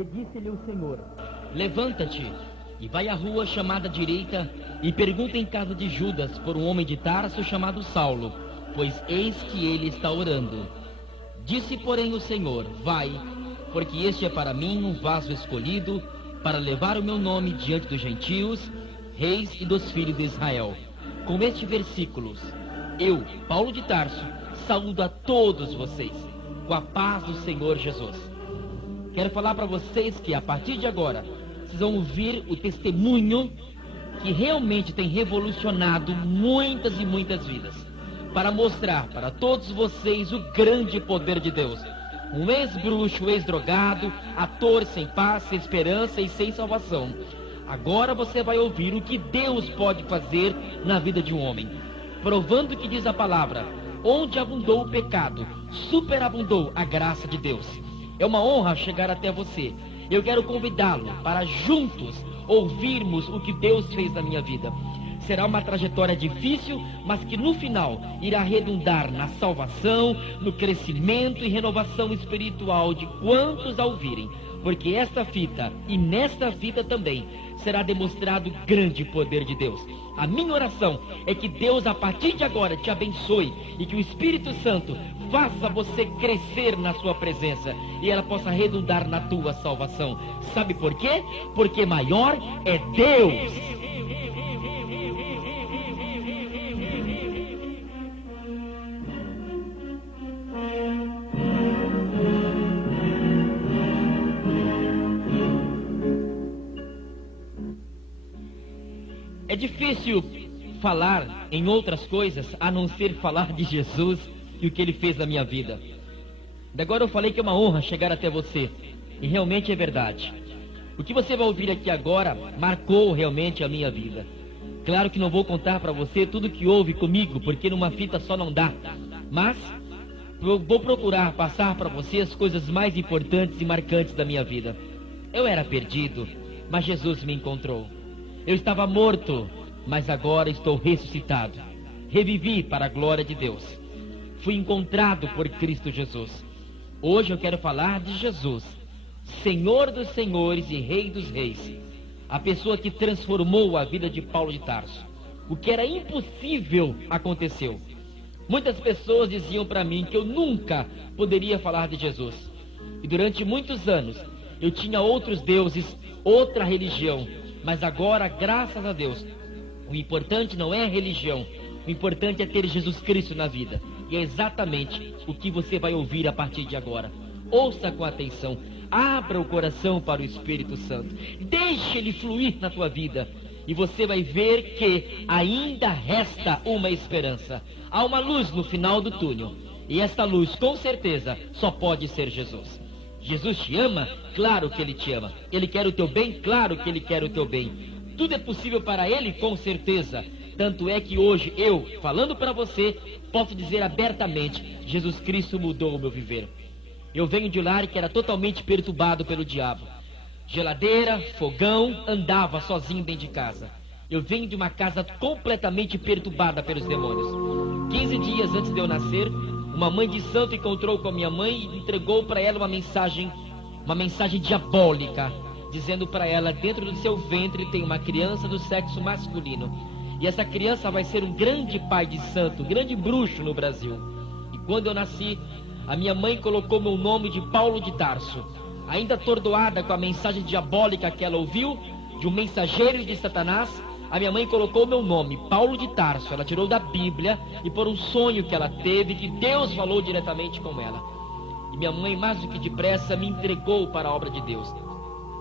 E disse-lhe o Senhor: Levanta-te e vai à rua chamada direita e pergunta em casa de Judas por um homem de Tarso chamado Saulo, pois eis que ele está orando. Disse, porém, o Senhor: Vai, porque este é para mim um vaso escolhido para levar o meu nome diante dos gentios, reis e dos filhos de Israel. Com estes versículos, eu, Paulo de Tarso, saúdo a todos vocês com a paz do Senhor Jesus. Quero falar para vocês que a partir de agora vocês vão ouvir o testemunho que realmente tem revolucionado muitas e muitas vidas, para mostrar para todos vocês o grande poder de Deus. Um ex-bruxo, ex-drogado, ator sem paz, sem esperança e sem salvação. Agora você vai ouvir o que Deus pode fazer na vida de um homem, provando que diz a palavra: onde abundou o pecado, superabundou a graça de Deus. É uma honra chegar até você. Eu quero convidá-lo para juntos ouvirmos o que Deus fez na minha vida. Será uma trajetória difícil, mas que no final irá redundar na salvação, no crescimento e renovação espiritual de quantos a ouvirem. Porque esta fita, e nesta fita também, será demonstrado o grande poder de Deus. A minha oração é que Deus, a partir de agora, te abençoe e que o Espírito Santo faça você crescer na sua presença e ela possa redundar na tua salvação. Sabe por quê? Porque maior é Deus. É difícil falar em outras coisas a não ser falar de Jesus e o que Ele fez na minha vida. Agora eu falei que é uma honra chegar até você, e realmente é verdade. O que você vai ouvir aqui agora marcou realmente a minha vida. Claro que não vou contar para você tudo que houve comigo, porque numa fita só não dá. Mas eu vou procurar passar para você as coisas mais importantes e marcantes da minha vida. Eu era perdido, mas Jesus me encontrou. Eu estava morto, mas agora estou ressuscitado. Revivi para a glória de Deus. Fui encontrado por Cristo Jesus. Hoje eu quero falar de Jesus, Senhor dos senhores e Rei dos reis. A pessoa que transformou a vida de Paulo de Tarso. O que era impossível aconteceu. Muitas pessoas diziam para mim que eu nunca poderia falar de Jesus. E durante muitos anos eu tinha outros deuses, outra religião. Mas agora, graças a Deus, o importante não é a religião, o importante é ter Jesus Cristo na vida. E é exatamente o que você vai ouvir a partir de agora. Ouça com atenção, abra o coração para o Espírito Santo, deixe ele fluir na tua vida, e você vai ver que ainda resta uma esperança. Há uma luz no final do túnel, e esta luz, com certeza, só pode ser Jesus. Jesus te ama? Claro que Ele te ama. Ele quer o teu bem? Claro que Ele quer o teu bem. Tudo é possível para Ele? Com certeza. Tanto é que hoje eu, falando para você, posso dizer abertamente: Jesus Cristo mudou o meu viver. Eu venho de um lar que era totalmente perturbado pelo diabo. Geladeira, fogão, andava sozinho dentro de casa. Eu venho de uma casa completamente perturbada pelos demônios. 15 dias antes de eu nascer, uma mãe de santo encontrou com a minha mãe e entregou para ela uma mensagem diabólica, dizendo para ela: dentro do seu ventre tem uma criança do sexo masculino, e essa criança vai ser um grande pai de santo, um grande bruxo no Brasil. E quando eu nasci, a minha mãe colocou meu nome de Paulo de Tarso. Ainda atordoada com a mensagem diabólica que ela ouviu, de um mensageiro de Satanás, a minha mãe colocou meu nome, Paulo de Tarso. Ela tirou da Bíblia e por um sonho que ela teve, que Deus falou diretamente com ela. E minha mãe, mais do que depressa, me entregou para a obra de Deus,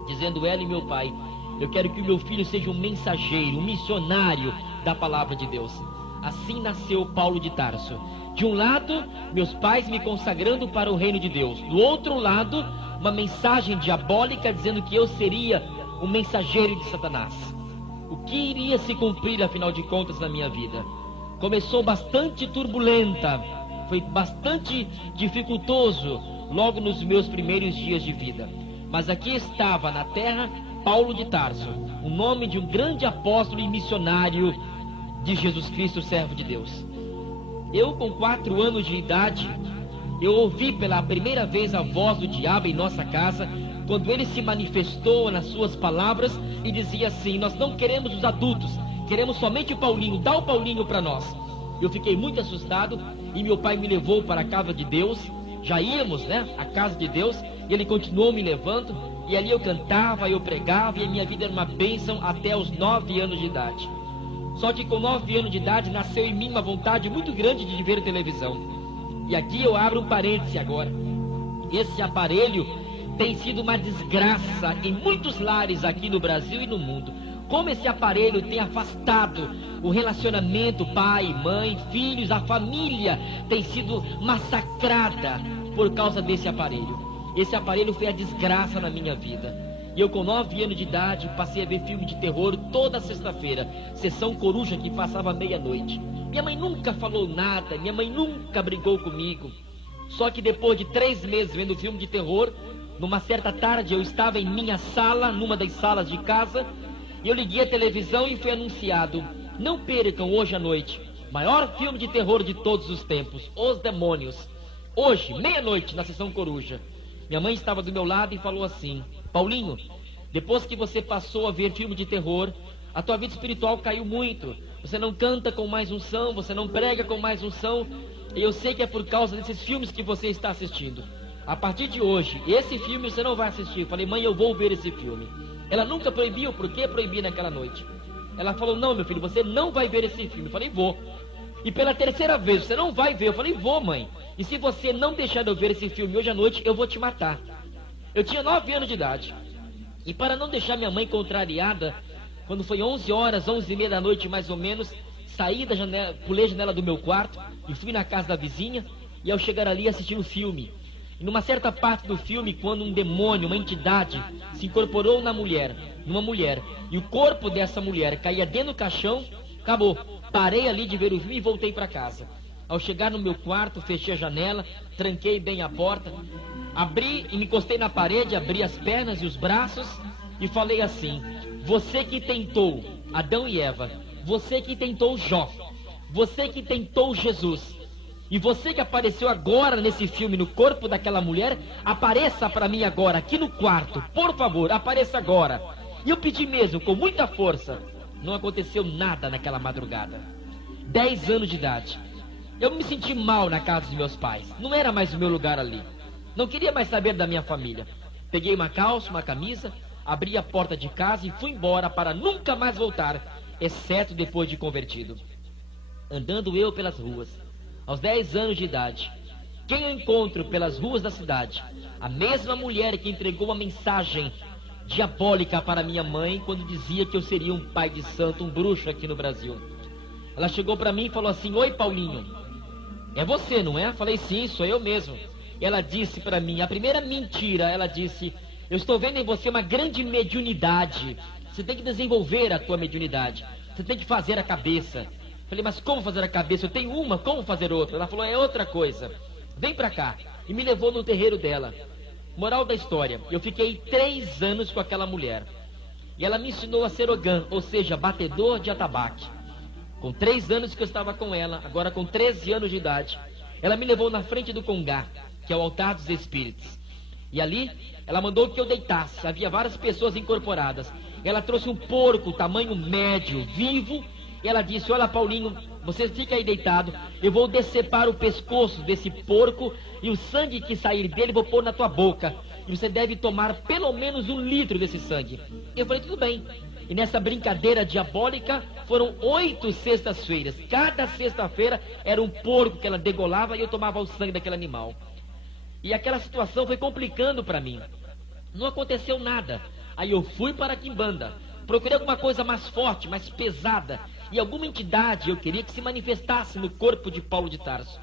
dizendo ela e meu pai: eu quero que o meu filho seja um mensageiro, um missionário da palavra de Deus. Assim nasceu Paulo de Tarso. De um lado, meus pais me consagrando para o reino de Deus. Do outro lado, uma mensagem diabólica dizendo que eu seria um mensageiro de Satanás. O que iria se cumprir, afinal de contas, na minha vida? Começou bastante turbulenta, foi bastante dificultoso logo nos meus primeiros dias de vida. Mas aqui estava na terra Paulo de Tarso, o nome de um grande apóstolo e missionário de Jesus Cristo, servo de Deus. Eu, com 4 anos de idade, Eu ouvi pela primeira vez a voz do diabo em nossa casa, quando ele se manifestou nas suas palavras e dizia assim: nós não queremos os adultos, queremos somente o Paulinho, dá o Paulinho para nós. Eu fiquei muito assustado e meu pai me levou para a casa de Deus. Já íamos, à casa de Deus, e ele continuou me levando, e ali eu cantava, eu pregava, e a minha vida era uma bênção até os 9 anos de idade. Só que com 9 anos de idade nasceu em mim uma vontade muito grande de ver televisão. E aqui eu abro um parêntese agora. Esse aparelho tem sido uma desgraça em muitos lares aqui no Brasil e no mundo. Como esse aparelho tem afastado o relacionamento pai, mãe, filhos, a família tem sido massacrada por causa desse aparelho. Esse aparelho foi a desgraça na minha vida. E eu com 9 anos de idade passei a ver filme de terror toda sexta-feira, sessão coruja que passava meia-noite. Minha mãe nunca falou nada, minha mãe nunca brigou comigo. Só que depois de 3 meses vendo filme de terror, numa certa tarde eu estava em minha sala, numa das salas de casa, e eu liguei a televisão e foi anunciado: não percam hoje à noite, maior filme de terror de todos os tempos, Os Demônios. Hoje, meia-noite, na sessão coruja. Minha mãe estava do meu lado e falou assim: Paulinho, depois que você passou a ver filme de terror, a tua vida espiritual caiu muito. Você não canta com mais unção, você não prega com mais unção, e eu sei que é por causa desses filmes que você está assistindo. A partir de hoje, esse filme você não vai assistir. Eu falei: mãe, eu vou ver esse filme. Ela nunca proibiu, por que proibir naquela noite? Ela falou: não, meu filho, você não vai ver esse filme. Eu falei: vou. E pela terceira vez: você não vai ver. Eu falei: vou, mãe. E se você não deixar eu ver esse filme hoje à noite, eu vou te matar. Eu tinha 9 anos de idade. E para não deixar minha mãe contrariada, quando foi 11 horas, 11h30 da noite mais ou menos, saí da janela, pulei a janela do meu quarto e fui na casa da vizinha. E ao chegar ali, assisti o filme. E numa certa parte do filme, quando um demônio, uma entidade, se incorporou numa mulher, e o corpo dessa mulher caía dentro do caixão, acabou. Parei ali de ver o filme e voltei para casa. Ao chegar no meu quarto, fechei a janela, tranquei bem a porta, abri e me encostei na parede, abri as pernas e os braços e falei assim: você que tentou Adão e Eva, você que tentou Jó, você que tentou Jesus, e você que apareceu agora nesse filme no corpo daquela mulher, apareça para mim agora, aqui no quarto, por favor, apareça agora. E eu pedi mesmo, com muita força. Não aconteceu nada naquela madrugada. 10 anos de idade. Eu me senti mal na casa dos meus pais. Não era mais o meu lugar ali. Não queria mais saber da minha família. Peguei uma calça, uma camisa, abri a porta de casa e fui embora para nunca mais voltar, exceto depois de convertido. Andando eu pelas ruas, aos 10 anos de idade, quem eu encontro pelas ruas da cidade? A mesma mulher que entregou uma mensagem diabólica para minha mãe quando dizia que eu seria um pai de santo, um bruxo aqui no Brasil. Ela chegou para mim e falou assim: oi, Paulinho, é você, não é? Falei: sim, sou eu mesmo. Ela disse para mim, a primeira mentira, ela disse: eu estou vendo em você uma grande mediunidade, você tem que desenvolver a tua mediunidade, você tem que fazer a cabeça. Falei: mas como fazer a cabeça? Eu tenho uma, como fazer outra? Ela falou: é outra coisa, vem pra cá. E me levou no terreiro dela. Moral da história: eu fiquei 3 anos com aquela mulher. E ela me ensinou a ser ogã, ou seja, batedor de atabaque. Com 3 anos que eu estava com ela, agora com 13 anos de idade, ela me levou na frente do Congá, que é o altar dos espíritos. E ali, ela mandou que eu deitasse. Havia várias pessoas incorporadas. Ela trouxe um porco, tamanho médio, vivo. E ela disse: olha, Paulinho, você fica aí deitado, eu vou decepar o pescoço desse porco e o sangue que sair dele vou pôr na tua boca. E você deve tomar pelo menos 1 litro desse sangue. Eu falei: tudo bem. E nessa brincadeira diabólica, foram 8 sextas-feiras. Cada sexta-feira era um porco que ela degolava e eu tomava o sangue daquele animal. E aquela situação foi complicando para mim. Não aconteceu nada. Aí eu fui para a quimbanda. Procurei alguma coisa mais forte, mais pesada. E alguma entidade eu queria que se manifestasse no corpo de Paulo de Tarso.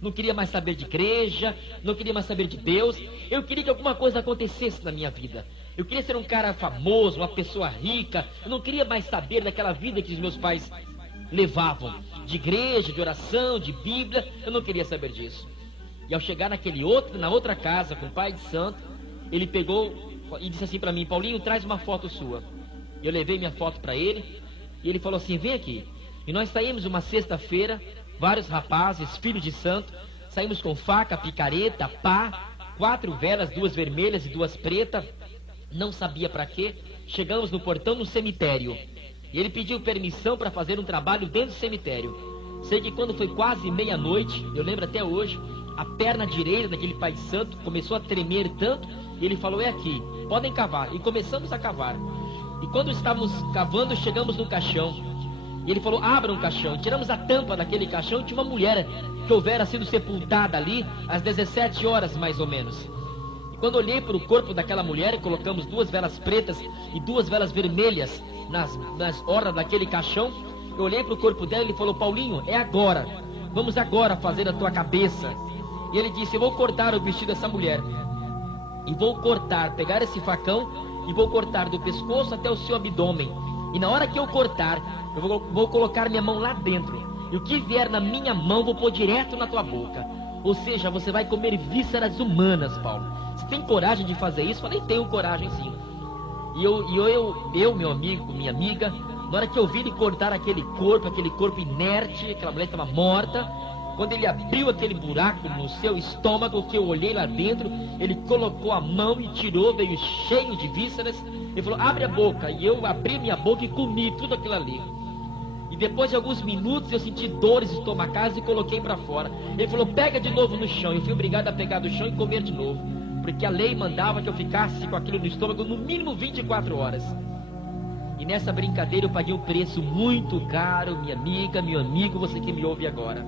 Não queria mais saber de igreja, não queria mais saber de Deus. Eu queria que alguma coisa acontecesse na minha vida. Eu queria ser um cara famoso, uma pessoa rica. Eu não queria mais saber daquela vida que os meus pais levavam, de igreja, de oração, de Bíblia. Eu não queria saber disso. E ao chegar na outra casa com o pai de santo, ele pegou e disse assim para mim: Paulinho, traz uma foto sua. Eu levei minha foto para ele e ele falou assim: vem aqui. E nós saímos uma sexta-feira, vários rapazes, filhos de santo, Saímos com faca, picareta, pá, 4 velas, 2 vermelhas e 2 pretas. Não sabia para quê. Chegamos no portão do cemitério. E ele pediu permissão para fazer um trabalho dentro do cemitério. Sei que quando foi quase meia-noite, eu lembro até hoje, a perna direita daquele pai de santo começou a tremer tanto, e ele falou, é aqui, podem cavar. E começamos a cavar. E quando estávamos cavando, chegamos no caixão. E ele falou, abra um caixão. Tiramos a tampa daquele caixão e tinha uma mulher que houvera sido sepultada ali às 17 horas mais ou menos. E quando olhei para o corpo daquela mulher, colocamos 2 velas pretas e 2 velas vermelhas nas orlas daquele caixão. Eu olhei para o corpo dela e ele falou, Paulinho, é agora. Vamos agora fazer a tua cabeça. E ele disse, eu vou cortar o vestido dessa mulher. E vou cortar, pegar esse facão e vou cortar do pescoço até o seu abdômen. E na hora que eu cortar, eu vou colocar minha mão lá dentro. E o que vier na minha mão, vou pôr direto na tua boca. Ou seja, você vai comer vísceras humanas, Paulo. Você tem coragem de fazer isso? Eu falei, tenho coragem sim. E eu, meu amigo, minha amiga, na hora que eu vi ele cortar aquele corpo inerte, aquela mulher estava morta, quando ele abriu aquele buraco no seu estômago, que eu olhei lá dentro, ele colocou a mão e tirou, veio cheio de vísceras. Ele falou, abre a boca. E eu abri minha boca e comi tudo aquilo ali. E depois de alguns minutos eu senti dores estomacais e coloquei para fora. Ele falou, pega de novo no chão. Eu fui obrigado a pegar do chão e comer de novo, porque a lei mandava que eu ficasse com aquilo no estômago no mínimo 24 horas. E nessa brincadeira eu paguei um preço muito caro, minha amiga, meu amigo, você que me ouve agora.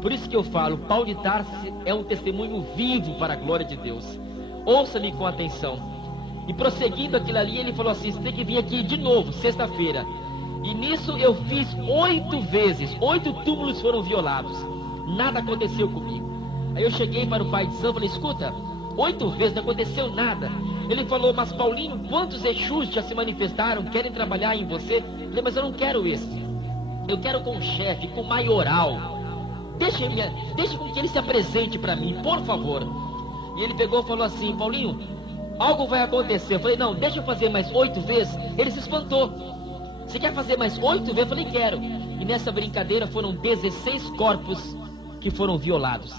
Por isso que eu falo, Paulo de Tarso é um testemunho vivo para a glória de Deus. Ouça-me com atenção. E prosseguindo aquilo ali, ele falou assim, você tem que vir aqui de novo, sexta-feira. E nisso eu fiz 8 vezes, 8 túmulos foram violados. Nada aconteceu comigo. Aí eu cheguei para o pai de santo e falei, escuta, 8 vezes não aconteceu nada. Ele falou, mas Paulinho, quantos Exus já se manifestaram, querem trabalhar em você? Eu falei, mas eu não quero esse. Eu quero com o chefe, com o maioral. Deixa com que ele se apresente para mim, por favor. E ele pegou e falou assim, Paulinho, algo vai acontecer. Eu falei, não, deixa eu fazer mais 8 vezes. Ele se espantou. Você quer fazer mais 8 vezes? Eu falei, quero. E nessa brincadeira foram 16 corpos que foram violados.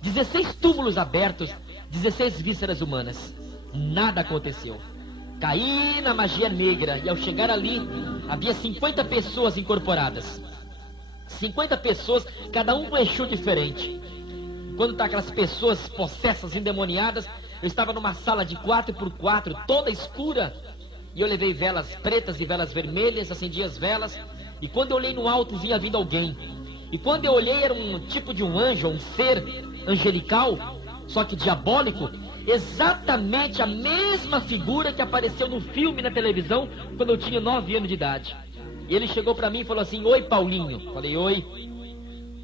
16 túmulos abertos, 16 vísceras humanas. Nada aconteceu. Caí na magia negra e ao chegar ali, havia 50 pessoas incorporadas. 50 pessoas, cada um com um Exu diferente. Quando tá aquelas pessoas possessas, endemoniadas, eu estava numa sala de 4x4, toda escura. E eu levei velas pretas e velas vermelhas, acendi as velas. E quando eu olhei no alto, vinha vindo alguém. E quando eu olhei, era um tipo de um anjo, um ser angelical, só que diabólico. Exatamente a mesma figura que apareceu no filme na televisão, quando eu tinha 9 anos de idade. E ele chegou para mim e falou assim, oi Paulinho. Falei, oi.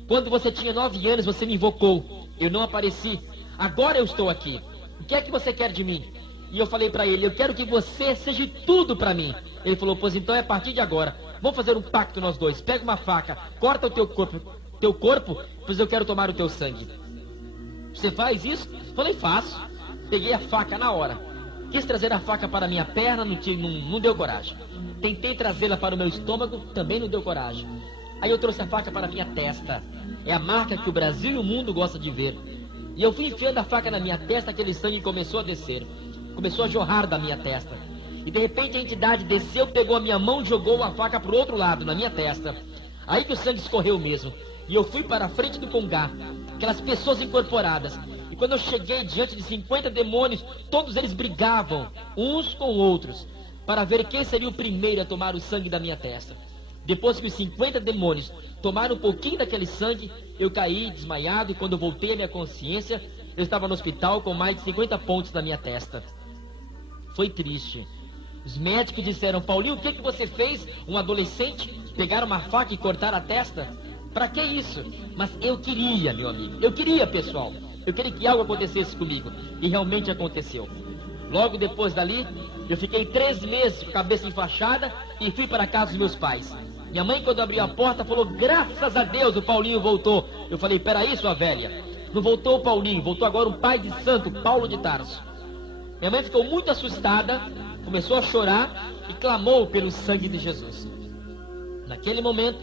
Quando você tinha 9 anos, você me invocou. Eu não apareci. Agora eu estou aqui. O que é que você quer de mim? E eu falei para ele, eu quero que você seja tudo para mim. Ele falou, pois então é a partir de agora. Vamos fazer um pacto nós dois. Pega uma faca, corta o teu corpo, pois eu quero tomar o teu sangue. Você faz isso? Falei, faço. Peguei a faca na hora. Quis trazer a faca para a minha perna, não deu coragem. Tentei trazê-la para o meu estômago, também não deu coragem. Aí eu trouxe a faca para a minha testa. É a marca que o Brasil e o mundo gostam de ver. E eu fui enfiando a faca na minha testa, aquele sangue começou a descer. Começou a jorrar da minha testa. E de repente a entidade desceu, pegou a minha mão e jogou a faca para o outro lado, na minha testa. Aí que o sangue escorreu mesmo. E eu fui para a frente do congá. Aquelas pessoas incorporadas. E quando eu cheguei diante de 50 demônios, todos eles brigavam, uns com outros, para ver quem seria o primeiro a tomar o sangue da minha testa. Depois que os 50 demônios tomaram um pouquinho daquele sangue, eu caí desmaiado, e quando eu voltei à minha consciência, eu estava no hospital com mais de 50 pontos na minha testa. Foi triste. Os médicos disseram, Paulinho, o que você fez? Um adolescente pegar uma faca e cortar a testa? Para que isso? Mas eu queria, meu amigo. Eu queria, pessoal. Eu queria que algo acontecesse comigo. E realmente aconteceu. Logo depois dali, eu fiquei 3 meses com a cabeça enfaixada e fui para a casa dos meus pais. Minha mãe, quando abriu a porta, falou, graças a Deus o Paulinho voltou. Eu falei, peraí, sua velha. Não voltou o Paulinho, voltou agora um pai de santo, Paulo de Tarso. Minha mãe ficou muito assustada, começou a chorar e clamou pelo sangue de Jesus. Naquele momento,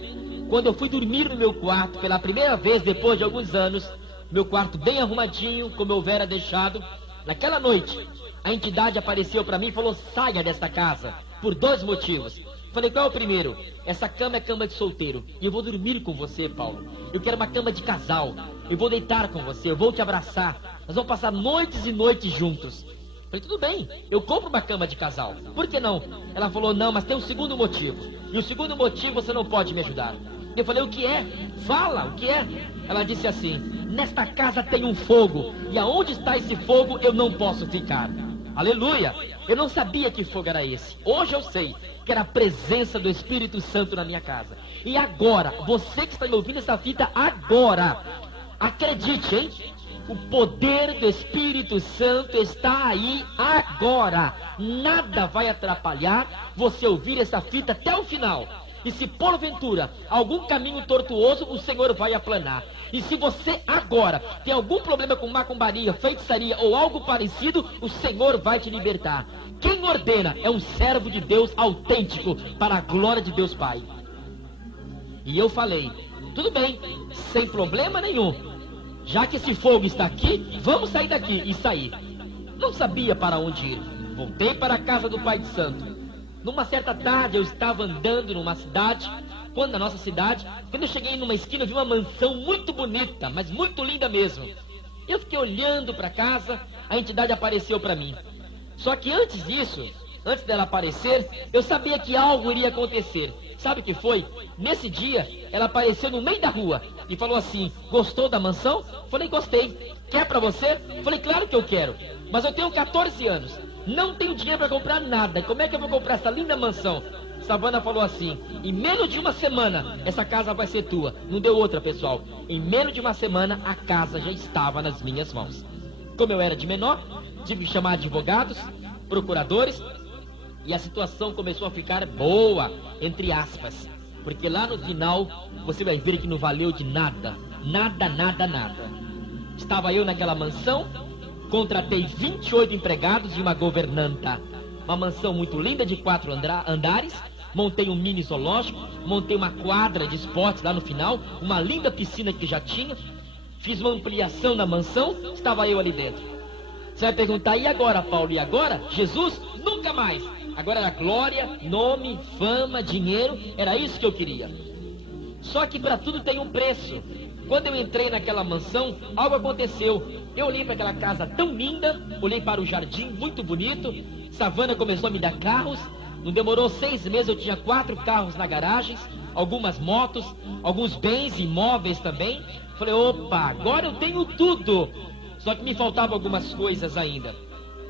quando eu fui dormir no meu quarto, pela primeira vez depois de alguns anos, meu quarto bem arrumadinho, como eu houvera deixado. Naquela noite, a entidade apareceu para mim e falou: saia desta casa, por 2 motivos. Falei: qual é o primeiro? Essa cama é cama de solteiro, e eu vou dormir com você, Paulo. Eu quero uma cama de casal, eu vou deitar com você, eu vou te abraçar, nós vamos passar noites e noites juntos. Falei: tudo bem, eu compro uma cama de casal, por que não? Ela falou: não, mas tem um segundo motivo, e o segundo motivo você não pode me ajudar. Eu falei: o que é? Fala, o que é? Ela disse assim: nesta casa tem um fogo, e aonde está esse fogo eu não posso ficar. Aleluia! Eu não sabia que fogo era esse. Hoje eu sei que era a presença do Espírito Santo na minha casa. E agora, você que está me ouvindo essa fita agora, acredite, hein? O poder do Espírito Santo está aí agora. Nada vai atrapalhar você ouvir essa fita até o final. E se porventura algum caminho tortuoso, o Senhor vai aplanar. E se você agora tem algum problema com macumbaria, feitiçaria ou algo parecido, o Senhor vai te libertar. Quem ordena é um servo de Deus autêntico, para a glória de Deus Pai. E eu falei: tudo bem, sem problema nenhum. Já que esse fogo está aqui, vamos sair daqui. E saí. Não sabia para onde ir. Voltei para a casa do Pai de Santo. Numa certa tarde eu estava andando numa cidade, na nossa cidade, quando eu cheguei numa esquina eu vi uma mansão muito bonita, mas muito linda mesmo. Eu fiquei olhando para casa, a entidade apareceu para mim. Só que antes disso, antes dela aparecer, eu sabia que algo iria acontecer. Sabe o que foi? Nesse dia, ela apareceu no meio da rua e falou assim: gostou da mansão? Falei: gostei. Quer para você? Falei: claro que eu quero, mas eu tenho 14 anos. Não tenho dinheiro para comprar nada. Como é que eu vou comprar essa linda mansão? Savana falou assim: em menos de uma semana, essa casa vai ser tua. Não deu outra, pessoal. Em menos de uma semana, a casa já estava nas minhas mãos. Como eu era de menor, tive que chamar advogados, procuradores, e a situação começou a ficar boa, entre aspas. Porque lá no final, você vai ver que não valeu de nada. Nada, nada, nada. Estava eu naquela mansão, contratei 28 empregados e uma governanta. Uma mansão muito linda de 4 andares. Montei um mini zoológico, montei uma quadra de esportes lá no final, uma linda piscina que já tinha. Fiz uma ampliação na mansão, estava eu ali dentro. Você vai perguntar: e agora, Paulo? E agora? Jesus? Nunca mais. Agora era glória, nome, fama, dinheiro. Era isso que eu queria. Só que para tudo tem um preço. Quando eu entrei naquela mansão, algo aconteceu. Eu olhei para aquela casa tão linda, olhei para o jardim muito bonito. Savana começou a me dar carros. Não demorou 6 meses, eu tinha 4 carros na garagem, algumas motos, alguns bens imóveis também. Falei: opa, agora eu tenho tudo. Só que me faltavam algumas coisas ainda.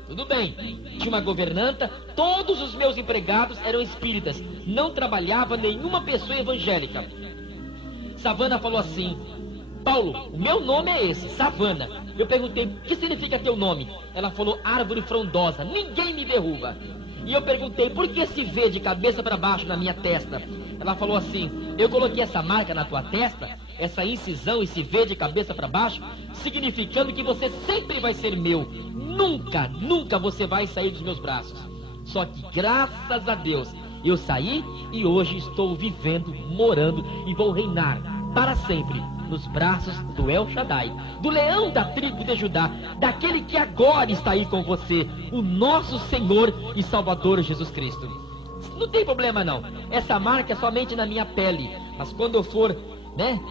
Tudo bem, tinha uma governanta, todos os meus empregados eram espíritas, não trabalhava nenhuma pessoa evangélica. Savana falou assim: Paulo, o meu nome é esse, Savana. Eu perguntei: o que significa teu nome? Ela falou: árvore frondosa, ninguém me derruba. E eu perguntei: por que se vê de cabeça para baixo na minha testa? Ela falou assim: eu coloquei essa marca na tua testa, essa incisão, esse V de cabeça para baixo, significando que você sempre vai ser meu. Nunca, nunca você vai sair dos meus braços. Só que graças a Deus eu saí e hoje estou vivendo, morando e vou reinar para sempre nos braços do El Shaddai, do leão da tribo de Judá, daquele que agora está aí com você, o nosso Senhor e Salvador Jesus Cristo. Não tem problema não, essa marca é somente na minha pele, mas quando eu for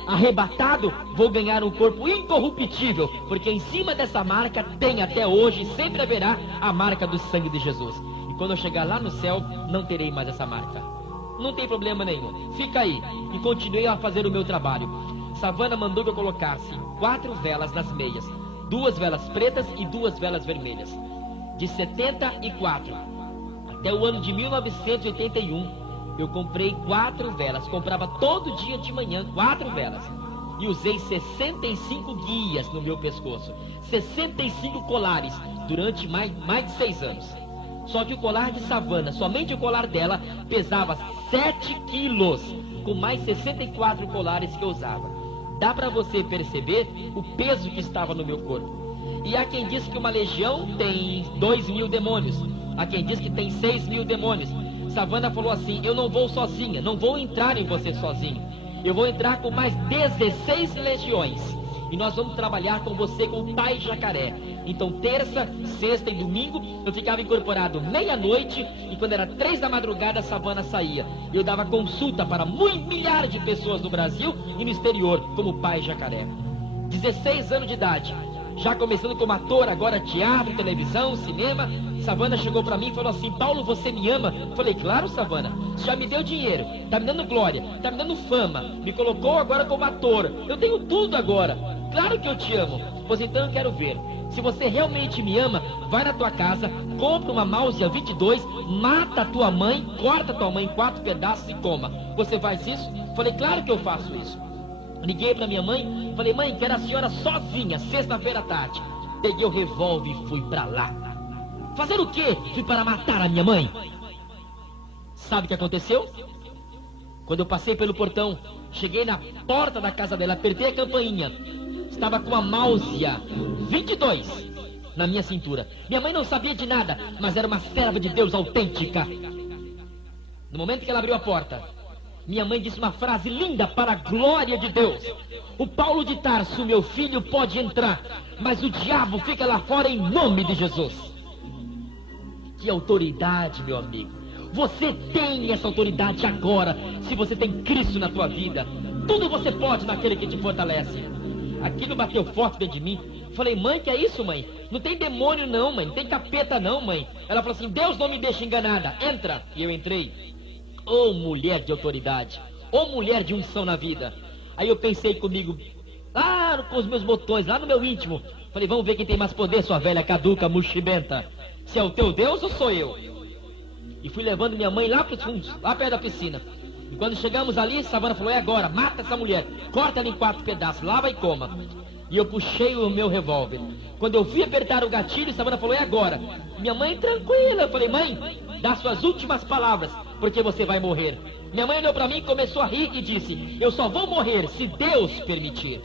arrebatado, vou ganhar um corpo incorruptível, porque em cima dessa marca tem até hoje e sempre haverá a marca do sangue de Jesus. E quando eu chegar lá no céu, não terei mais essa marca. Não tem problema nenhum, fica aí e continue a fazer o meu trabalho. Savana mandou que eu colocasse 4 velas nas meias, 2 velas pretas e 2 velas vermelhas. De 74 até o ano de 1981, eu comprei 4 velas, comprava todo dia de manhã 4 velas. E usei 65 guias no meu pescoço, 65 colares, durante mais de 6 anos. Só que o colar de Savana, somente o colar dela, pesava 7 quilos, com mais 64 colares que eu usava. Dá para você perceber o peso que estava no meu corpo. E há quem diz que uma legião tem 2.000 demônios, há quem diz que tem 6.000 demônios. Savana falou assim: eu não vou sozinha, não vou entrar em você sozinho. Eu vou entrar com mais 16 legiões. e nós vamos trabalhar com você com o Pai Jacaré. Então terça, sexta e domingo eu ficava incorporado meia-noite, e quando era 3 da madrugada a Savana saía. Eu dava consulta para milhares de pessoas no Brasil e no exterior como o Pai Jacaré. 16 anos de idade, já começando como ator, agora teatro, televisão, cinema. Savana chegou para mim e falou assim: Paulo, você me ama? Eu falei: claro, Savana, você já me deu dinheiro, tá me dando glória, tá me dando fama, me colocou agora como ator, eu tenho tudo agora, claro que eu te amo. Pois então eu quero ver, se você realmente me ama, vai na tua casa, compra uma Máusia 22, mata a tua mãe, corta a tua mãe em 4 pedaços e coma. Você faz isso? Eu falei: claro que eu faço isso. Liguei para minha mãe, falei: mãe, quero a senhora sozinha, sexta-feira à tarde. Peguei o revólver e fui para lá. Fazer o quê? Fui para matar a minha mãe. Sabe o que aconteceu? Quando eu passei pelo portão, cheguei na porta da casa dela, apertei a campainha. Estava com uma Máusia 22 na minha cintura. Minha mãe não sabia de nada, mas era uma serva de Deus autêntica. No momento que ela abriu a porta, minha mãe disse uma frase linda para a glória de Deus: o Paulo de Tarso, meu filho, pode entrar, mas o diabo fica lá fora em nome de Jesus. Que autoridade, meu amigo. Você tem essa autoridade agora, se você tem Cristo na tua vida. Tudo você pode naquele que te fortalece. Aquilo bateu forte dentro de mim. Falei: mãe, que é isso, mãe? Não tem demônio não, mãe, não tem capeta não, mãe. Ela falou assim: Deus não me deixa enganada, entra. E eu entrei. Oh, mulher de autoridade, oh, mulher de unção na vida. Aí eu pensei comigo, lá com os meus botões, lá no meu íntimo. Falei: vamos ver quem tem mais poder, sua velha caduca, mochibenta. Se é o teu Deus ou sou eu? E fui levando minha mãe lá para os fundos, lá perto da piscina. E quando chegamos ali, Savana falou: é agora, mata essa mulher, corta ela em 4 pedaços, lava e coma. E eu puxei o meu revólver. Quando eu fui apertar o gatilho, Savana falou: é agora. Minha mãe tranquila. Eu falei: mãe, dá suas últimas palavras, porque você vai morrer. Minha mãe olhou para mim, começou a rir e disse: eu só vou morrer se Deus permitir.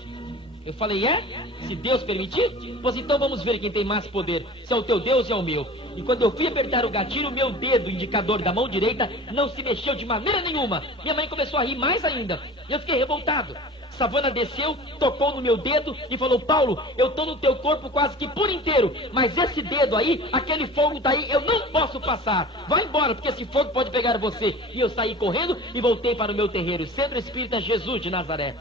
Eu falei: é? Se Deus permitir? Pois então vamos ver quem tem mais poder, se é o teu Deus ou é o meu. E quando eu fui apertar o gatilho, o meu dedo indicador da mão direita não se mexeu de maneira nenhuma. Minha mãe começou a rir mais ainda. Eu fiquei revoltado. Savana desceu, tocou no meu dedo e falou: Paulo, eu tô no teu corpo quase que por inteiro, mas esse dedo aí, aquele fogo tá aí, eu não posso passar. Vai embora, porque esse fogo pode pegar você. E eu saí correndo e voltei para o meu terreiro, Centro Espírita Jesus de Nazaré.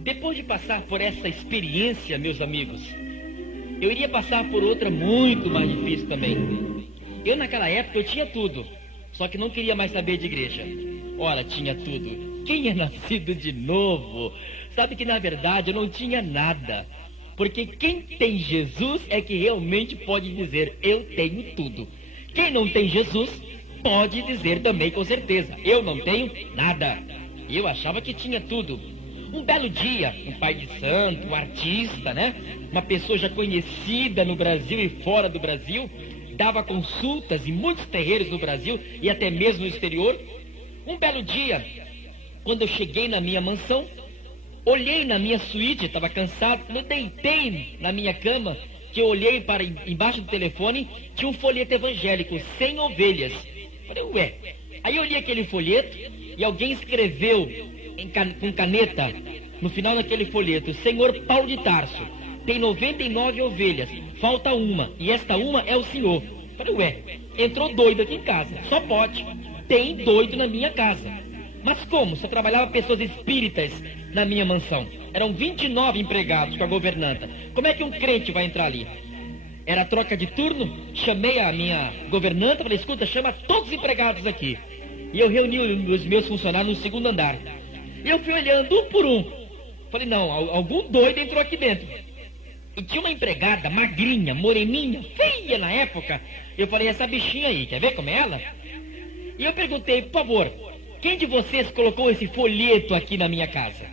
Depois de passar por essa experiência, meus amigos, eu iria passar por outra muito mais difícil também. Eu naquela época eu tinha tudo, só que não queria mais saber de igreja. Ora, tinha tudo. Quem é nascido de novo sabe que na verdade eu não tinha nada. Porque quem tem Jesus é que realmente pode dizer: eu tenho tudo. Quem não tem Jesus pode dizer também com certeza: eu não tenho nada. Eu achava que tinha tudo. Um belo dia, um pai de santo, um artista, né? Uma pessoa já conhecida no Brasil e fora do Brasil, dava consultas em muitos terreiros no Brasil e até mesmo no exterior. Um belo dia, quando eu cheguei na minha mansão, olhei na minha suíte, estava cansado, quando eu deitei na minha cama, que eu olhei para embaixo do telefone, tinha um folheto evangélico, 100 ovelhas. Falei: ué. Aí eu olhei aquele folheto e alguém escreveu com caneta, no final daquele folheto: Senhor Paulo de Tarso, tem 99 ovelhas, falta uma, e esta uma é o senhor. Falei: ué, entrou doido aqui em casa, só pode, tem doido na minha casa. Mas como? Só trabalhava pessoas espíritas na minha mansão, eram 29 empregados com a governanta, como é que um crente vai entrar ali? Era troca de turno, chamei a minha governanta, falei: escuta, chama todos os empregados aqui. E eu reuni os meus funcionários no segundo andar. E eu fui olhando um por um. Falei: não, algum doido entrou aqui dentro. E tinha uma empregada, magrinha, moreninha, feia na época. Eu falei: essa bichinha aí, quer ver como é ela? E eu perguntei: por favor, quem de vocês colocou esse folheto aqui na minha casa?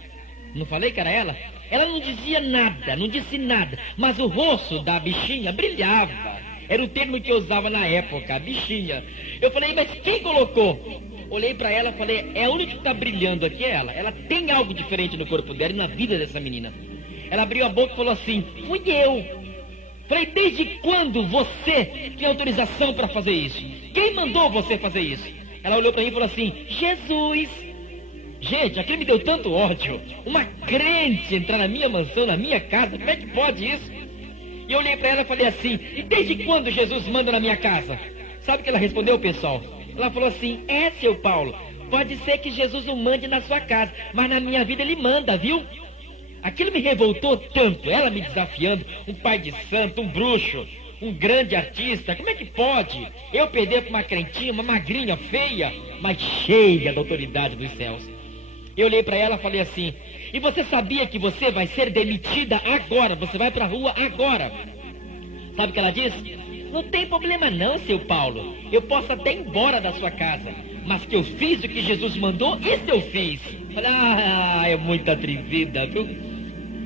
Não falei que era ela? Ela não dizia nada, não disse nada, mas o rosto da bichinha brilhava. Era o termo que eu usava na época, bichinha. Eu falei, mas quem colocou? Olhei pra ela e falei, é a única que tá brilhando aqui, é ela. Ela tem algo diferente no corpo dela e na vida dessa menina. Ela abriu a boca e falou assim, fui eu. Falei, desde quando você tem autorização para fazer isso? Quem mandou você fazer isso? Ela olhou para mim e falou assim, Jesus. Gente, aquilo me deu tanto ódio. Uma crente entrar na minha mansão, na minha casa, como é que pode isso? E eu olhei para ela e falei assim, e desde quando Jesus manda na minha casa? Sabe o que ela respondeu, pessoal? Ela falou assim, seu Paulo, pode ser que Jesus não mande na sua casa, mas na minha vida ele manda, viu? Aquilo me revoltou tanto, ela me desafiando, um pai de santo, um bruxo, um grande artista, como é que pode? Eu perder para uma crentinha, uma magrinha, feia, mas cheia da autoridade dos céus. Eu olhei para ela e falei assim, e você sabia que você vai ser demitida agora, você vai para a rua agora? Sabe o que ela disse? Não tem problema não, seu Paulo, eu posso até ir embora da sua casa, mas que eu fiz o que Jesus mandou, isso eu fiz. Falei, é muito atrevida, viu?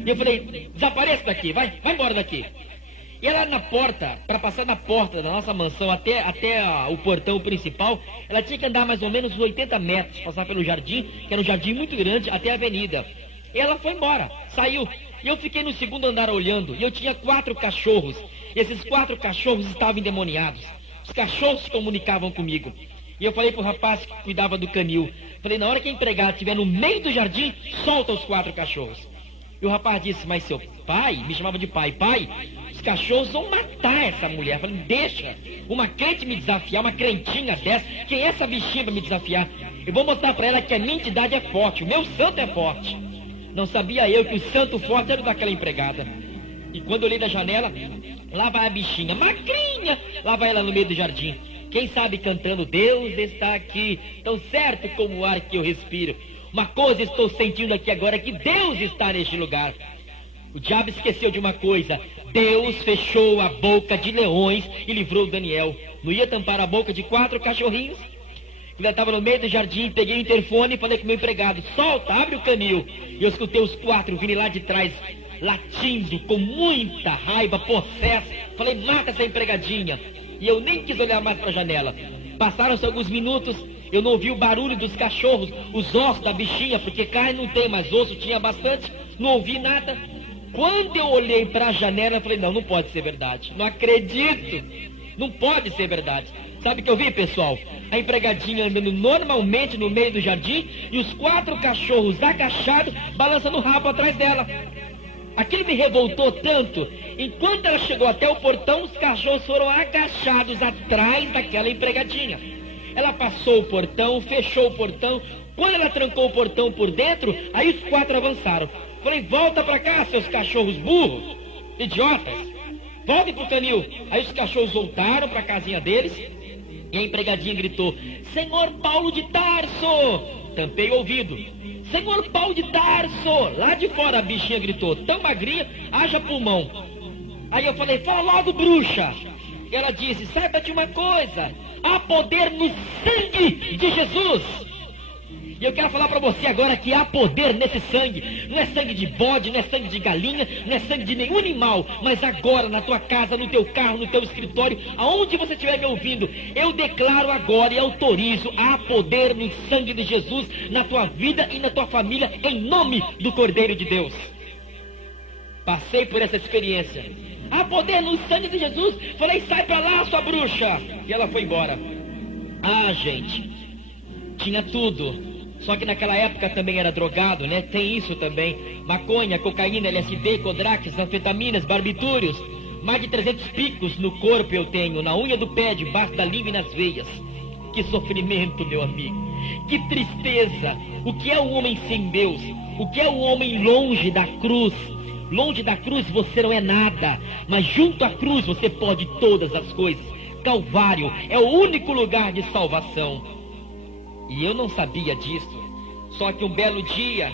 E eu falei, desapareça daqui, vai embora daqui. E ela na porta, para passar na porta da nossa mansão até o portão principal, ela tinha que andar mais ou menos 80 metros, passar pelo jardim, que era um jardim muito grande, até a avenida. E ela foi embora, saiu. E eu fiquei no segundo andar olhando, e eu tinha 4 cachorros. E esses 4 cachorros estavam endemoniados. Os cachorros se comunicavam comigo. E eu falei pro rapaz que cuidava do canil, falei, na hora que a empregada estiver no meio do jardim, solta os 4 cachorros. E o rapaz disse, mas seu pai, me chamava de pai, os cachorros vão matar essa mulher. Eu falei, deixa, uma crente me desafiar, uma crentinha dessa, quem é essa bichinha pra me desafiar? Eu vou mostrar pra ela que a minha entidade é forte, o meu santo é forte. Não sabia eu que o santo forte era daquela empregada. E quando eu olhei da janela, lá vai a bichinha, magrinha, lá vai ela no meio do jardim. Quem sabe cantando, Deus está aqui, tão certo como o ar que eu respiro. Uma coisa estou sentindo aqui agora, que Deus está neste lugar. O diabo esqueceu de uma coisa, Deus fechou a boca de leões e livrou Daniel. Não ia tampar a boca de 4 cachorrinhos? Quando eu estava no meio do jardim, peguei o interfone e falei com o meu empregado, solta, abre o canil. E eu escutei os 4 virem lá de trás, latindo com muita raiva, possesso. Falei, mata essa empregadinha. E eu nem quis olhar mais para a janela. Passaram-se alguns minutos, eu não ouvi o barulho dos cachorros, os ossos da bichinha, porque carne não tem, mas osso tinha bastante, não ouvi nada. Quando eu olhei para a janela, eu falei, não pode ser verdade, não acredito, não pode ser verdade. Sabe o que eu vi, pessoal? A empregadinha andando normalmente no meio do jardim e os 4 cachorros agachados, balançando o rabo atrás dela. Aquilo me revoltou tanto. Enquanto ela chegou até o portão, os cachorros foram agachados atrás daquela empregadinha. Ela passou o portão, fechou o portão. Quando ela trancou o portão por dentro, aí os 4 avançaram. Falei, volta pra cá, seus cachorros burros, idiotas. Voltem pro canil. Aí os cachorros voltaram pra casinha deles. E a empregadinha gritou, Senhor Paulo de Tarso. Tampei o ouvido. Senhor Paulo de Tarso. Lá de fora a bichinha gritou, tão magrinha, haja pulmão. Aí eu falei, fala logo, bruxa. E ela disse, saiba de uma coisa, há poder no sangue de Jesus. E eu quero falar para você agora que há poder nesse sangue. Não é sangue de bode, não é sangue de galinha, não é sangue de nenhum animal. Mas agora, na tua casa, no teu carro, no teu escritório, aonde você estiver me ouvindo, eu declaro agora e autorizo, há poder no sangue de Jesus na tua vida e na tua família, em nome do Cordeiro de Deus. Passei por essa experiência. Há poder no sangue de Jesus. Falei, sai pra lá, sua bruxa. E ela foi embora. Gente, tinha tudo. Só que naquela época também era drogado, né? Tem isso também. Maconha, cocaína, LSD, Codrax, anfetaminas, barbitúrios. Mais de 300 picos no corpo eu tenho, na unha do pé, debaixo da língua e nas veias. Que sofrimento, meu amigo. Que tristeza. O que é o homem sem Deus? O que é o homem longe da cruz? Longe da cruz você não é nada, mas junto à cruz você pode todas as coisas. Calvário é o único lugar de salvação. E eu não sabia disso. Só que um belo dia,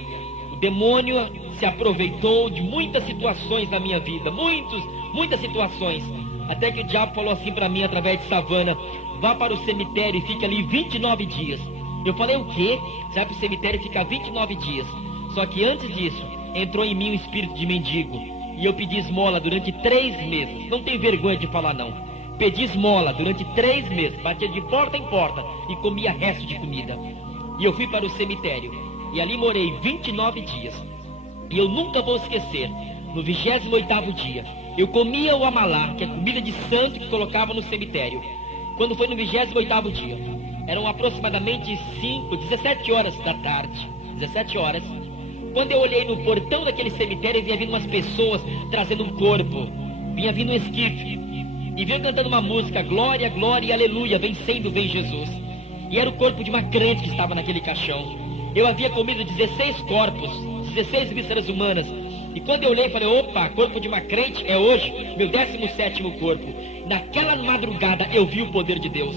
o demônio se aproveitou de muitas situações na minha vida. Muitas situações. Até que o diabo falou assim para mim através de Savana, vá para o cemitério e fique ali 29 dias. Eu falei, o quê? Você vai para o cemitério e fica 29 dias. Só que antes disso, entrou em mim um espírito de mendigo. E eu pedi esmola durante 3 meses. Não tenho vergonha de falar não. pedi esmola durante 3 meses, batia de porta em porta e comia resto de comida. E eu fui para o cemitério e ali morei 29 dias. E eu nunca vou esquecer, no 28º dia, eu comia o amalá, que é comida de santo que colocava no cemitério. Quando foi no 28º dia, eram aproximadamente 17 horas da tarde, 17 horas, quando eu olhei no portão daquele cemitério, vinha vindo umas pessoas trazendo um corpo, vinha vindo um esquife, e vinha cantando uma música, glória, glória e aleluia, vencendo vem Jesus. E era o corpo de uma crente que estava naquele caixão. Eu havia comido 16 corpos, 16 vísceras humanas, e quando eu olhei, falei, opa, corpo de uma crente é hoje, meu 17º corpo. Naquela madrugada eu vi o poder de Deus.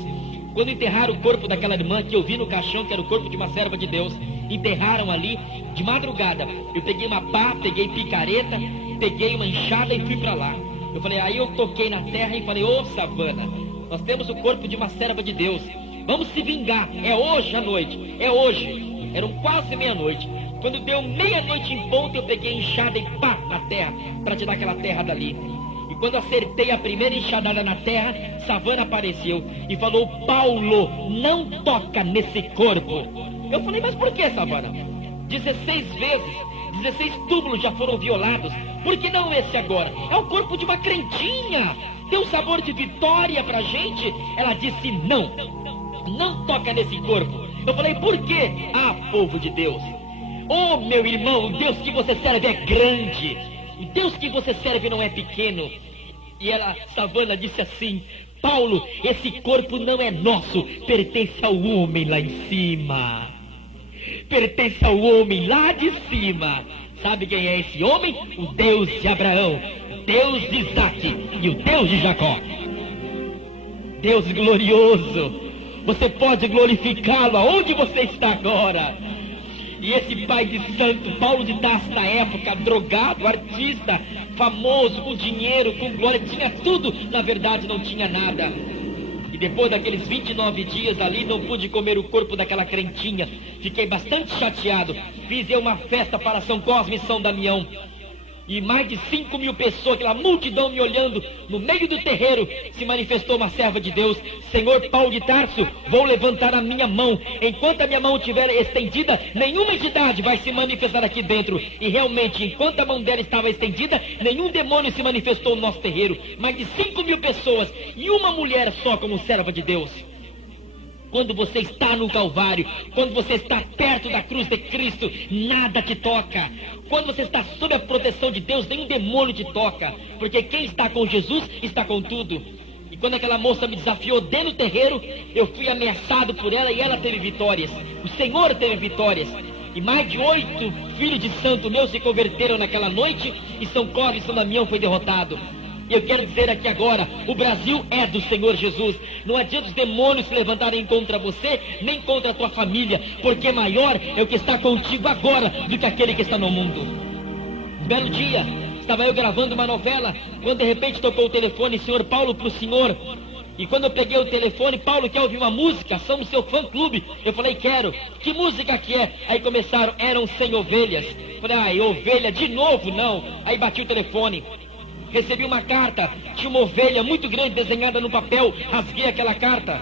Quando enterraram o corpo daquela irmã que eu vi no caixão, que era o corpo de uma serva de Deus, enterraram ali, de madrugada, eu peguei uma pá, peguei picareta, peguei uma enxada e fui para lá. Eu falei, aí eu toquei na terra e falei, ô Savana, nós temos o corpo de uma serva de Deus, vamos se vingar, é hoje à noite, é hoje. Eram quase meia-noite. Quando deu meia-noite em ponto, eu peguei a enxada e pá, na terra, para tirar aquela terra dali. E quando acertei a primeira enxadada na terra, Savana apareceu e falou, Paulo, não toca nesse corpo. Eu falei, mas por que, Savana? 16 vezes, 16 túmulos já foram violados, por que não esse agora? É o corpo de uma crentinha, tem um sabor de vitória pra gente. Ela disse, não, não toca nesse corpo. Eu falei, por quê? Ah, povo de Deus, oh meu irmão, o Deus que você serve é grande, o Deus que você serve não é pequeno. E ela, Savana, disse assim, Paulo, esse corpo não é nosso, pertence ao homem lá em cima, pertence ao homem lá de cima. Sabe quem é esse homem? O Deus de Abraão, o Deus de Isaac e o Deus de Jacó. Deus glorioso, você pode glorificá-lo aonde você está agora. E esse pai de santo, Paulo de Tarso, na época, drogado, artista, famoso, com dinheiro, com glória, tinha tudo, na verdade não tinha nada. E depois daqueles 29 dias ali, não pude comer o corpo daquela crentinha, fiquei bastante chateado. Fiz eu uma festa para São Cosme e São Damião, e mais de 5.000 pessoas, aquela multidão me olhando, no meio do terreiro, se manifestou uma serva de Deus, Senhor Paulo de Tarso, vou levantar a minha mão, enquanto a minha mão estiver estendida, nenhuma entidade vai se manifestar aqui dentro. E realmente, enquanto a mão dela estava estendida, nenhum demônio se manifestou no nosso terreiro, mais de 5.000 pessoas, e uma mulher só como serva de Deus. Quando você está no Calvário, quando você está perto da cruz de Cristo, nada te toca. Quando você está sob a proteção de Deus, nenhum demônio te toca, porque quem está com Jesus está com tudo. E quando aquela moça me desafiou dentro do terreiro, eu fui ameaçado por ela e ela teve vitórias. O Senhor teve vitórias. E mais de 8 filhos de santo meus se converteram naquela noite, e São Cosme e São Damião foi derrotado. E eu quero dizer aqui agora, o Brasil é do Senhor Jesus. Não adianta os demônios se levantarem contra você, nem contra a tua família, porque maior é o que está contigo agora do que aquele que está no mundo. Um belo dia, estava eu gravando uma novela, quando de repente tocou o telefone, Senhor Paulo, para o senhor. E quando eu peguei o telefone, Paulo, quer ouvir uma música? Somos seu fã-clube. Eu falei, quero. Que música que é? Aí começaram, eram 100 ovelhas. Eu falei, ai, ovelha, de novo? Não. Aí bati o telefone. Recebi uma carta, tinha uma ovelha muito grande desenhada no papel, rasguei aquela carta.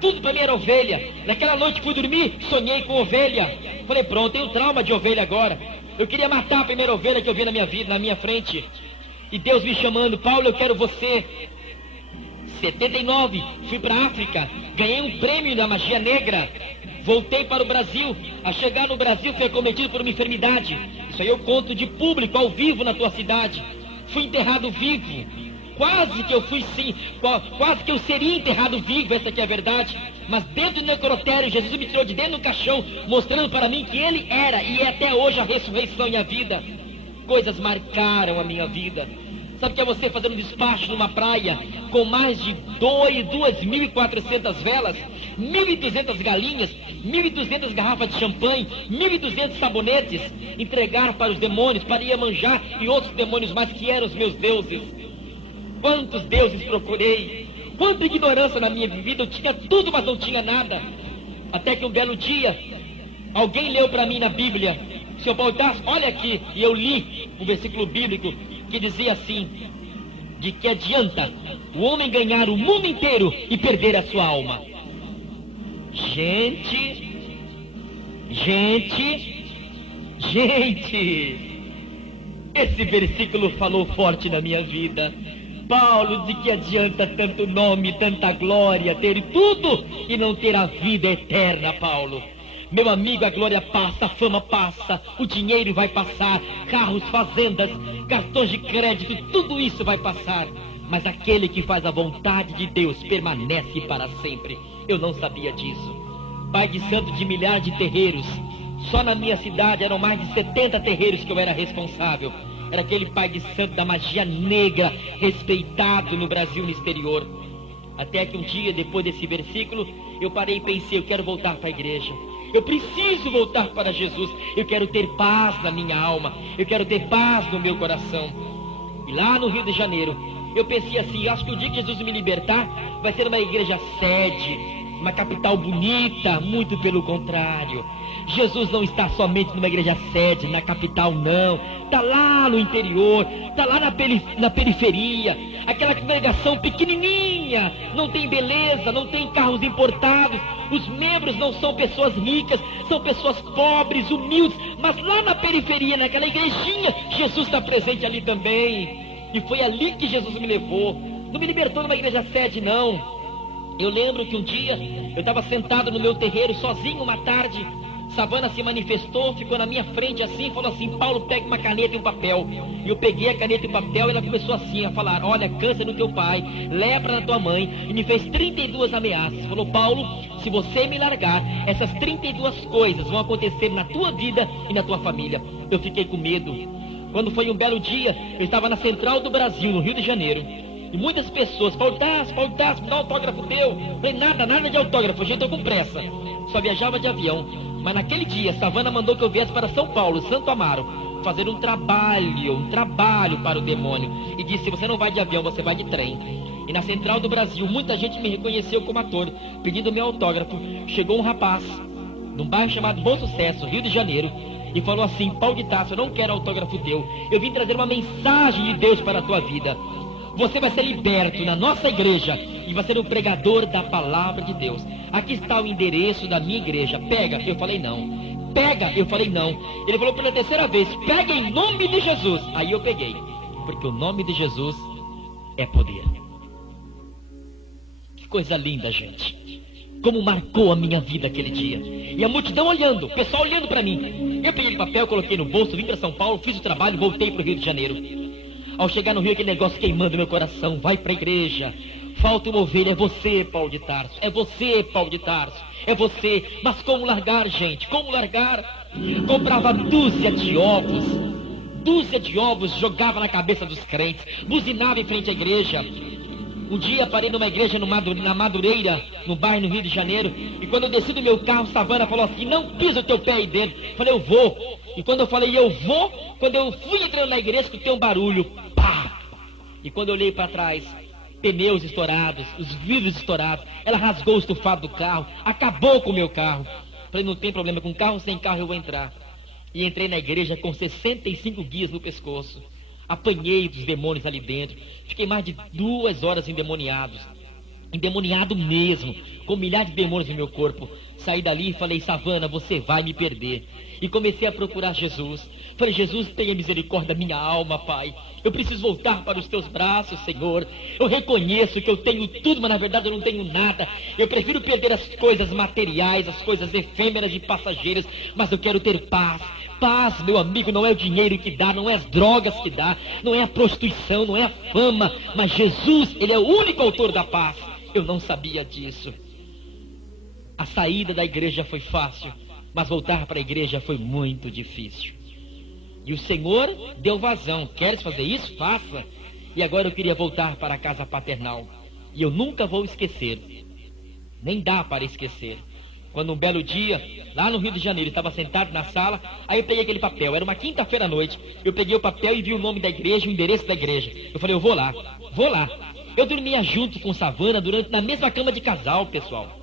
Tudo para mim era ovelha. Naquela noite fui dormir, sonhei com ovelha. Falei, pronto, tenho trauma de ovelha agora. Eu queria matar a primeira ovelha que eu vi na minha vida, na minha frente. E Deus me chamando, Paulo, eu quero você. 79, fui para a África, ganhei um prêmio da magia negra. Voltei para o Brasil. A chegar no Brasil fui acometido por uma enfermidade. Isso aí eu conto de público, ao vivo na tua cidade. Fui enterrado vivo, quase que eu fui sim, quase que eu seria enterrado vivo, essa aqui é a verdade. Mas dentro do necrotério, Jesus me tirou de dentro do caixão, mostrando para mim que Ele era e é até hoje a ressurreição e a vida. Coisas marcaram a minha vida. Sabe o que é você fazendo um despacho numa praia, com mais de 2.400 velas, 1.200 galinhas, 1.200 garrafas de champanhe, 1.200 sabonetes, entregar para os demônios, para Iemanjá e outros demônios mais que eram os meus deuses. Quantos deuses procurei, quanta ignorância na minha vida, eu tinha tudo, mas não tinha nada. Até que um belo dia, alguém leu para mim na Bíblia, Sr. Paulo Tarso, olha aqui, e eu li um versículo bíblico, que dizia assim, De que adianta o homem ganhar o mundo inteiro e perder a sua alma? Gente, esse versículo falou forte na minha vida. Paulo, de que adianta tanto nome, tanta glória, ter tudo e não ter a vida eterna, Paulo? Meu amigo, a glória passa, a fama passa, o dinheiro vai passar, carros, fazendas, cartões de crédito, tudo isso vai passar. Mas aquele que faz a vontade de Deus permanece para sempre. Eu não sabia disso. Pai de santo de milhares de terreiros. Só na minha cidade eram mais de 70 terreiros que eu era responsável. Era aquele pai de santo da magia negra, respeitado no Brasil e no exterior. Até que um dia, depois desse versículo, eu parei e pensei, eu quero voltar para a igreja. Eu preciso voltar para Jesus. Eu quero ter paz na minha alma. Eu quero ter paz no meu coração. E lá no Rio de Janeiro, eu pensei assim, acho que o dia que Jesus me libertar, vai ser uma igreja sede, uma capital bonita. Muito pelo contrário. Jesus não está somente numa igreja sede, na capital não. Está lá no interior, está lá na periferia. Aquela congregação pequenininha, não tem beleza, não tem carros importados. Os membros não são pessoas ricas, são pessoas pobres, humildes. Mas lá na periferia, naquela igrejinha, Jesus está presente ali também. E foi ali que Jesus me levou. Não me libertou numa igreja sede, não. Eu lembro que um dia eu estava sentado no meu terreiro sozinho uma tarde. Savana se manifestou, ficou na minha frente assim, falou assim: Paulo, pega uma caneta e um papel. E eu peguei a caneta e o papel e ela começou assim a falar: olha, câncer no teu pai, lepra na tua mãe. E me fez 32 ameaças. Falou: Paulo, se você me largar, essas 32 coisas vão acontecer na tua vida e na tua família. Eu fiquei com medo. Quando foi um belo dia, eu estava na Central do Brasil, no Rio de Janeiro. E muitas pessoas: Paulo Tarso, me dá um autógrafo teu. Falei: nada de autógrafo, gente, eu tô com pressa. Só viajava de avião. Mas naquele dia, Savana mandou que eu viesse para São Paulo, Santo Amaro, fazer um trabalho para o demônio. E disse: você não vai de avião, você vai de trem. E na Central do Brasil, muita gente me reconheceu como ator, pedindo meu autógrafo. Chegou um rapaz, num bairro chamado Bom Sucesso, Rio de Janeiro, e falou assim: Paulo de Tarso, eu não quero autógrafo teu. Eu vim trazer uma mensagem de Deus para a tua vida. Você vai ser liberto na nossa igreja e vai ser um pregador da palavra de Deus. Aqui está o endereço da minha igreja. Pega. Eu falei: não. Pega. Eu falei: não. Ele falou pela terceira vez: pega em nome de Jesus. Aí eu peguei, porque o nome de Jesus é poder. Que coisa linda, gente. Como marcou a minha vida aquele dia. E a multidão olhando, o pessoal olhando para mim. Eu peguei o papel, coloquei no bolso, vim para São Paulo, fiz o trabalho, voltei para o Rio de Janeiro. Ao chegar no Rio, aquele negócio queimando meu coração: vai para a igreja, falta uma ovelha. É você, Paulo de Tarso, é você, Paulo de Tarso, é você. Mas como largar, gente? Como largar? Comprava dúzia de ovos, jogava na cabeça dos crentes, buzinava em frente à igreja. Um dia parei numa igreja na Madureira, no bairro, no Rio de Janeiro. E quando eu desci do meu carro, Savana falou assim: não pisa o teu pé aí dentro. Eu falei: eu vou. E quando eu falei eu vou, quando eu fui entrando na igreja, escutei um barulho, pá! E quando eu olhei para trás, pneus estourados, os vidros estourados. Ela rasgou o estofado do carro, acabou com o meu carro. Falei: não tem problema, com carro, sem carro eu vou entrar. E entrei na igreja com 65 guias no pescoço. Apanhei dos demônios ali dentro. Fiquei mais de 2 horas endemoniado mesmo, com milhares de demônios no meu corpo. Saí dali e falei: Savana, você vai me perder. E comecei a procurar Jesus. Falei: Jesus, tenha misericórdia da minha alma, Pai. Eu preciso voltar para os teus braços, Senhor. Eu reconheço que eu tenho tudo, mas na verdade eu não tenho nada. Eu prefiro perder as coisas materiais, as coisas efêmeras e passageiras, mas eu quero ter paz. Paz, meu amigo, não é o dinheiro que dá, não é as drogas que dá, não é a prostituição, não é a fama, mas Jesus, Ele é o único autor da paz. Eu não sabia disso. A saída da igreja foi fácil, mas voltar para a igreja foi muito difícil. E o Senhor deu vazão: queres fazer isso? Faça. E agora eu queria voltar para a casa paternal. E eu nunca vou esquecer, nem dá para esquecer, quando um belo dia, lá no Rio de Janeiro, estava sentado na sala. Aí eu peguei aquele papel, era uma quinta-feira à noite. Eu peguei o papel e vi o nome da igreja, o endereço da igreja. Eu falei: eu vou lá. Eu dormia junto com Savana na mesma cama de casal, pessoal.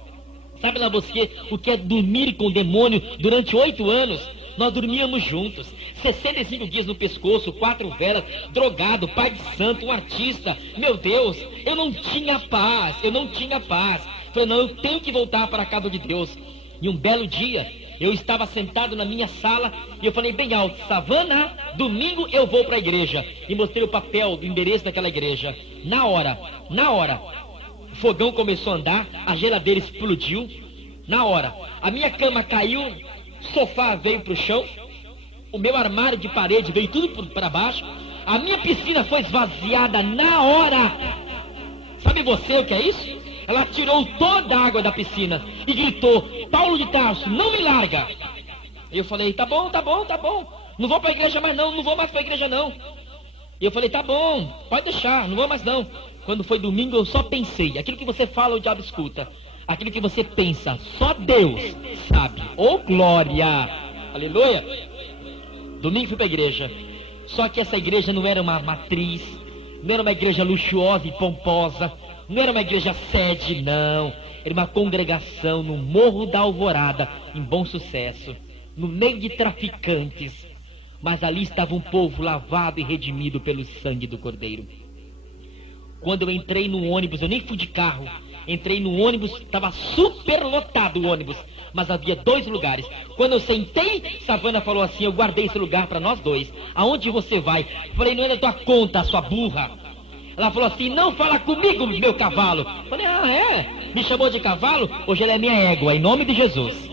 Sabe lá você o que é dormir com o demônio durante 8 anos? Nós dormíamos juntos, 65 dias no pescoço, 4 velas, drogado, pai de santo, um artista. Meu Deus, eu não tinha paz. Falei, não, eu tenho que voltar para a casa de Deus. E um belo dia, eu estava sentado na minha sala e eu falei bem alto: Savana, domingo eu vou para a igreja. E mostrei o papel do endereço daquela igreja. Na hora, o fogão começou a andar, a geladeira explodiu. Na hora, a minha cama caiu, o sofá veio para o chão, o meu armário de parede veio tudo para baixo, a minha piscina foi esvaziada na hora. Sabe você o que é isso? Ela tirou toda a água da piscina e gritou: Paulo de Tarso, não me larga. Eu falei: tá bom, não vou para a igreja mais não vou mais para a igreja não. E eu falei: tá bom, pode deixar, não vou mais não. Quando foi domingo eu só pensei, aquilo que você fala o diabo escuta, aquilo que você pensa só Deus sabe. Oh glória, aleluia. Domingo fui para a igreja, só que essa igreja não era uma matriz, não era uma igreja luxuosa e pomposa, não era uma igreja sede, não. Era uma congregação no Morro da Alvorada, em Bom Sucesso, no meio de traficantes. Mas ali estava um povo lavado e redimido pelo sangue do Cordeiro. Quando eu entrei no ônibus, eu nem fui de carro, entrei no ônibus, estava super lotado o ônibus, mas havia 2 lugares. Quando eu sentei, Savana falou assim: eu guardei esse lugar para nós dois. Aonde você vai? Eu falei: não é da tua conta, sua burra. Ela falou assim: não fala comigo, meu cavalo. Eu falei: ah, é? Me chamou de cavalo? Hoje ela é minha égua, em nome de Jesus.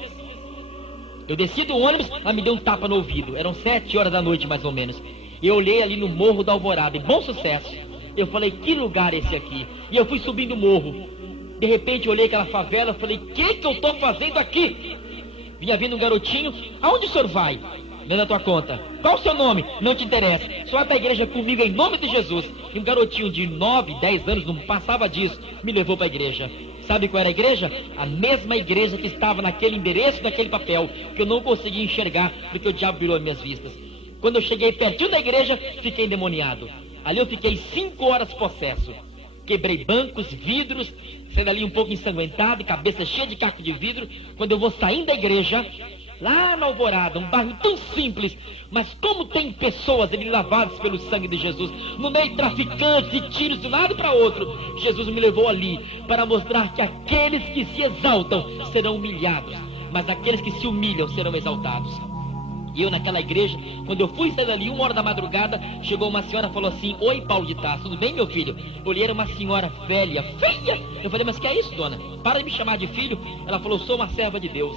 Eu desci do ônibus, ela me deu um tapa no ouvido. Eram 7 horas da noite, mais ou menos. Eu olhei ali no Morro da Alvorada, em Bom Sucesso. Eu falei: que lugar é esse aqui? E eu fui subindo o morro. De repente eu olhei aquela favela, falei: que eu estou fazendo aqui? Vinha vindo um garotinho: aonde o senhor vai? Não é da tua conta. Qual o seu nome? Não te interessa. Só vai para a igreja comigo em nome de Jesus. E um garotinho de 9, 10 anos, não passava disso, me levou para a igreja. Sabe qual era a igreja? A mesma igreja que estava naquele endereço, naquele papel, que eu não conseguia enxergar, porque o diabo virou as minhas vistas. Quando eu cheguei pertinho da igreja, fiquei endemoniado. Ali eu fiquei 5 horas possesso. Quebrei bancos, vidros, saí dali um pouco ensanguentado, cabeça cheia de caco de vidro. Quando eu vou saindo da igreja, lá na Alvorada, um bairro tão simples, mas como tem pessoas ali lavadas pelo sangue de Jesus, no meio de traficantes e tiros de um lado para outro, Jesus me levou ali para mostrar que aqueles que se exaltam serão humilhados, mas aqueles que se humilham serão exaltados. E eu naquela igreja, quando eu fui sair dali 1 hora da madrugada, chegou uma senhora e falou assim: oi, Paulo de Tarso, tudo bem, meu filho? Eu olhei, era uma senhora velha, feia. Eu falei: mas que é isso, dona? Para de me chamar de filho. Ela falou: sou uma serva de Deus.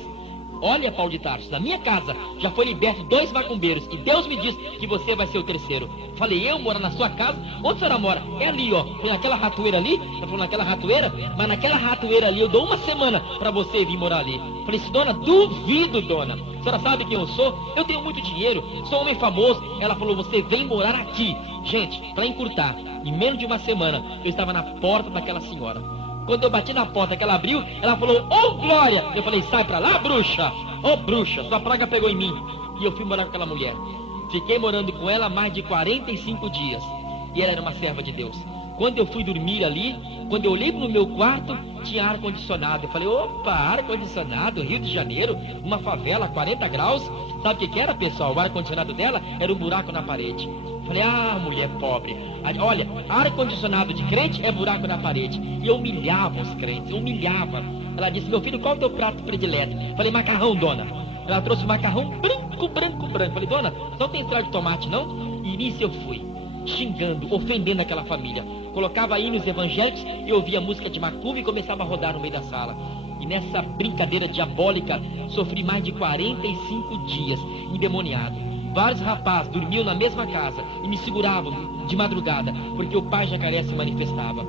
Olha, Paulo de Tarso, na minha casa já foi liberto 2 macumbeiros e Deus me disse que você vai ser o 3º. Falei: eu morar na sua casa? Onde a senhora mora? É ali, ó. Foi naquela ratoeira ali? Ela falou: naquela ratoeira? Mas naquela ratoeira ali eu dou 1 semana para você vir morar ali. Falei: se dona, duvido, dona. A senhora sabe quem eu sou? Eu tenho muito dinheiro, sou um homem famoso. Ela falou: você vem morar aqui. Gente, para encurtar, em menos de 1 semana eu estava na porta daquela senhora. Quando eu bati na porta que ela abriu, ela falou: ô glória! Eu falei: sai pra lá, bruxa! Ô bruxa, sua praga pegou em mim. E eu fui morar com aquela mulher. Fiquei morando com ela mais de 45 dias. E ela era uma serva de Deus. Quando eu fui dormir ali, quando eu olhei no meu quarto, tinha ar-condicionado. Eu falei: opa, ar-condicionado, Rio de Janeiro, uma favela, 40 graus. Sabe o que era, pessoal? O ar-condicionado dela era um buraco na parede. Falei: ah, mulher pobre. Olha, ar-condicionado de crente é buraco na parede. E eu humilhava os crentes, humilhava. Ela disse: meu filho, qual é o teu prato predileto? Falei: macarrão, dona. Ela trouxe macarrão branco. Falei: dona, não tem extrato de tomate, não? E nisso eu fui, xingando, ofendendo aquela família. Colocava hinos evangélicos e ouvia música de macumba e começava a rodar no meio da sala. E nessa brincadeira diabólica, sofri mais de 45 dias endemoniado. Vários rapazes dormiam na mesma casa e me seguravam de madrugada, porque o pai jacaré se manifestava.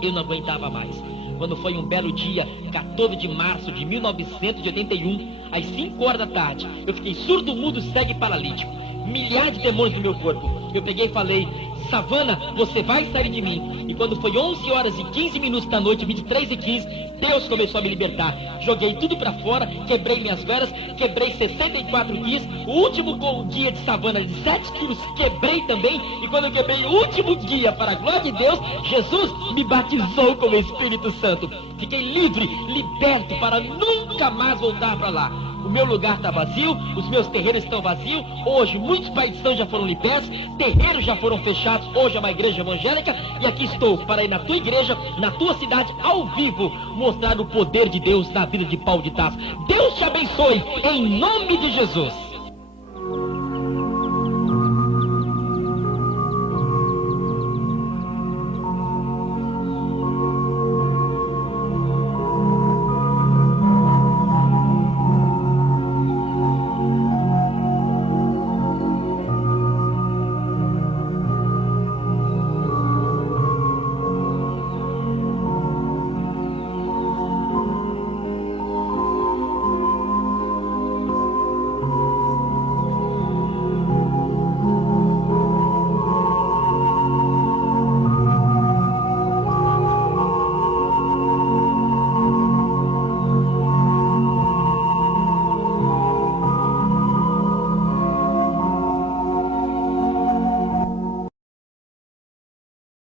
Eu não aguentava mais. Quando foi um belo dia, 14 de março de 1981, às 5 horas da tarde, eu fiquei surdo, mudo, cego e paralítico. Milhares de demônios no meu corpo. Eu peguei e falei: Savana, você vai sair de mim. E quando foi 11 horas e 15 minutos da noite, 23h15, Deus começou a me libertar. Joguei tudo pra fora, quebrei minhas velas, quebrei 64 dias. O último dia de Savana de 7 quilos, quebrei também. E quando eu quebrei o último dia, para a glória de Deus, Jesus me batizou com o Espírito Santo. Fiquei livre, liberto, para nunca mais voltar para lá. O meu lugar está vazio, os meus terreiros estão vazios. Hoje muitos pais de santo já foram libertos, terreiros já foram fechados. Hoje é uma igreja evangélica e aqui estou para ir na tua igreja, na tua cidade, ao vivo, mostrar o poder de Deus na vida de Paulo de Tarso. Deus te abençoe, em nome de Jesus.